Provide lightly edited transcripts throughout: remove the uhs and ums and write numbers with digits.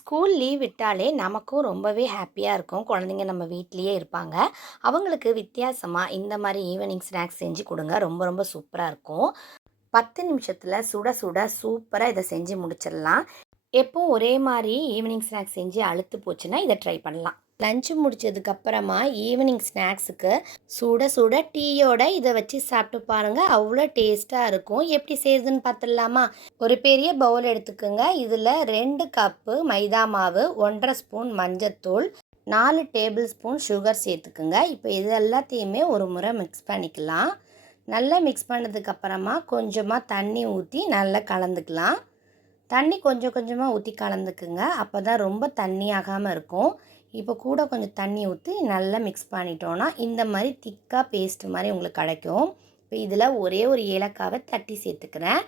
School leave விட்டாலே நமக்கும் ரொம்பவே ஹாப்பியாக இருக்கும். குழந்தைங்க நம்ம வீட்லேயே இருப்பாங்க. அவங்களுக்கு வித்தியாசமாக இந்த மாதிரி ஈவினிங் ஸ்நாக்ஸ் செஞ்சு கொடுங்க. ரொம்ப ரொம்ப சூப்பராக இருக்கும். 10 நிமிஷத்தில் சுட சுட சூப்பராக இதை செஞ்சு முடிச்சிடலாம். எப்பவும் ஒரே மாதிரி ஈவினிங் ஸ்நாக்ஸ் செஞ்சு அலுத்து போச்சுன்னா இதை ட்ரை பண்ணலாம். லஞ்சு முடிச்சதுக்கப்புறமா ஈவினிங் ஸ்நாக்ஸுக்கு சுட சுட டீயோட இதை வச்சு சாப்பிட்டு பாருங்கள். அவ்வளோ டேஸ்ட்டாக இருக்கும். எப்படி செய்யுதுன்னு பார்த்துடலாமா? ஒரு பெரிய பவுல் எடுத்துக்கோங்க. இதில் 2 கப்பு மைதா மாவு, 1½ ஸ்பூன் மஞ்சத்தூள், 4 டேபிள் ஸ்பூன் சுகர் சேர்த்துக்குங்க. இப்போ இது எல்லாத்தையுமே ஒரு முறை மிக்ஸ் பண்ணிக்கலாம். நல்லா மிக்ஸ் பண்ணதுக்கப்புறமா கொஞ்சமாக தண்ணி ஊற்றி நல்லா கலந்துக்கலாம். தண்ணி கொஞ்சம் கொஞ்சமாக ஊற்றி கலந்துக்குங்க. அப்போ தான் ரொம்ப தண்ணி ஆகாமல் இருக்கும். இப்போ கூட கொஞ்சம் தண்ணி ஊற்றி நல்லா மிக்ஸ் பண்ணிட்டோன்னா இந்த மாதிரி திக்காக பேஸ்ட் மாதிரி உங்களுக்கு கிடைக்கும். இப்போ இதில் ஒரே ஒரு ஏலக்காவை தட்டி சேர்த்துக்கிறேன்.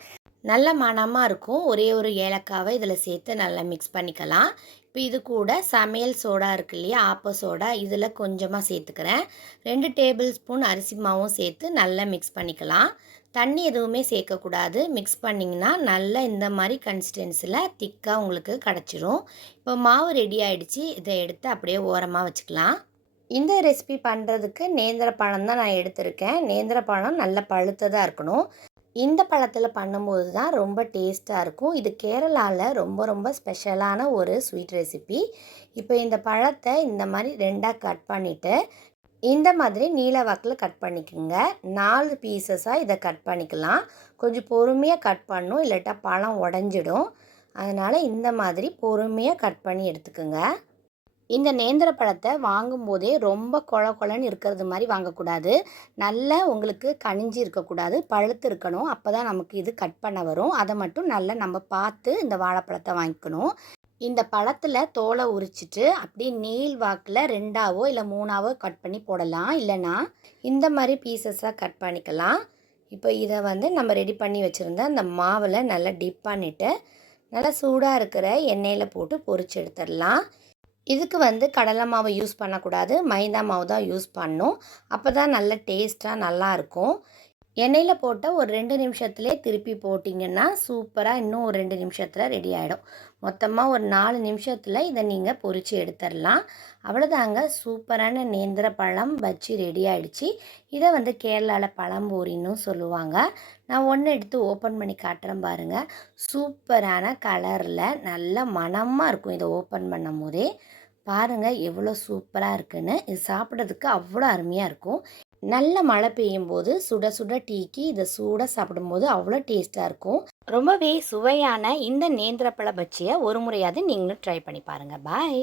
நல்ல மணமாக இருக்கும். ஒரே ஒரு ஏலக்காவை இதில் சேர்த்து நல்லா மிக்ஸ் பண்ணிக்கலாம். இப்போ இது கூட சமையல் சோடா இருக்கு இல்லையா, ஆப்ப சோடா, இதில் கொஞ்சமாக சேர்த்துக்கிறேன். 2 டேபிள் ஸ்பூன் அரிசி மாவும் சேர்த்து நல்லா மிக்ஸ் பண்ணிக்கலாம். தண்ணி எதுவுமே சேர்க்கக்கூடாது. மிக்ஸ் பண்ணிங்கன்னா நல்லா இந்த மாதிரி கன்சிஸ்டன்சியில் திக்காக உங்களுக்கு கிடச்சிரும். இப்போ மாவு ரெடி ஆகிடுச்சு. இதை எடுத்து அப்படியே ஓரமாக வச்சுக்கலாம். இந்த ரெசிபி பண்ணுறதுக்கு நேந்திர பழம் தான் நான் எடுத்திருக்கேன். நேந்திர பழம் நல்ல பழுத்ததாக இருக்கணும். இந்த பழத்தில் பண்ணும்போது தான் ரொம்ப டேஸ்ட்டாக இருக்கும். இது கேரளாவில் ரொம்ப ரொம்ப ஸ்பெஷலான ஒரு ஸ்வீட் ரெசிபி. இப்போ இந்த பழத்தை இந்த மாதிரி 2ஆக கட் பண்ணிவிட்டு இந்த மாதிரி நீல வாக்கில் கட் பண்ணிக்கோங்க. 4 பீசஸாக இதை கட் பண்ணிக்கலாம். கொஞ்சம் பொறுமையாக கட் பண்ணணும், இல்லாட்டா பழம் உடஞ்சிடும். அதனால் இந்த மாதிரி பொறுமையாக கட் பண்ணி எடுத்துக்கோங்க. இந்த நேந்திர பழத்தை வாங்கும்போதே ரொம்ப கொழ கொழன்னு இருக்கிறது மாதிரி வாங்கக்கூடாது. நல்லா உங்களுக்கு கனிஞ்சு இருக்கக்கூடாது, பழுத்து இருக்கணும். அப்போ தான் நமக்கு இது கட் பண்ண வரும். அதை மட்டும் நல்லா நம்ம பார்த்து இந்த வாழைப்பழத்தை வாங்கிக்கணும். இந்த பழத்தில் தோலை உரிச்சிட்டு அப்படியே நீள் வாக்கில் 2ஆவோ இல்லை 3ஆவோ கட் பண்ணி போடலாம். இல்லைனா இந்த மாதிரி பீசஸாக கட் பண்ணிக்கலாம். இப்போ இதை நம்ம ரெடி பண்ணி வச்சுருந்த அந்த மாவில் நல்லா டிப் பண்ணிவிட்டு நல்லா சூடாக இருக்கிற எண்ணெயில் போட்டு பொரிச்சு எடுத்துடலாம். இதுக்கு கடலை மாவு யூஸ் பண்ணக்கூடாது, மைதா மாவு தான் யூஸ் பண்ணணும். அப்போ தான் நல்ல டேஸ்ட்டாக நல்லாயிருக்கும். எண்ணெயில் போட்ட ஒரு 2 நிமிஷத்துலேயே திருப்பி போட்டிங்கன்னா சூப்பராக இன்னும் ஒரு 2 நிமிஷத்தில் ரெடி ஆகிடும். மொத்தமாக ஒரு 4 நிமிஷத்தில் இதை நீங்கள் பொரித்து எடுத்துடலாம். அவ்வளோதாங்க, சூப்பரான நேந்திர பழம் பஜ்ஜி ரெடி ஆகிடுச்சு. இதை கேரளாவில் பழம்பூரின்னு சொல்லுவாங்க. நான் ஒன்று எடுத்து ஓப்பன் பண்ணி காட்டுறேன் பாருங்கள். சூப்பரான கலரில் நல்ல மணமாக இருக்கும். இதை ஓப்பன் பண்ணும் போதே பாருங்கள் எவ்வளோ சூப்பராக இருக்குன்னு. இது சாப்பிட்றதுக்கு அவ்வளோ அருமையாக இருக்கும். நல்ல மழை பெய்யும் போது சுட சுட டீக்கு இதை சூடாக சாப்பிடும்போது அவ்வளோ டேஸ்ட்டாக இருக்கும். ரொம்பவே சுவையான இந்த நேந்திரப்பழ பஜ்ஜியை ஒரு முறையாவது நீங்களும் ட்ரை பண்ணி பாருங்கள். பாய்.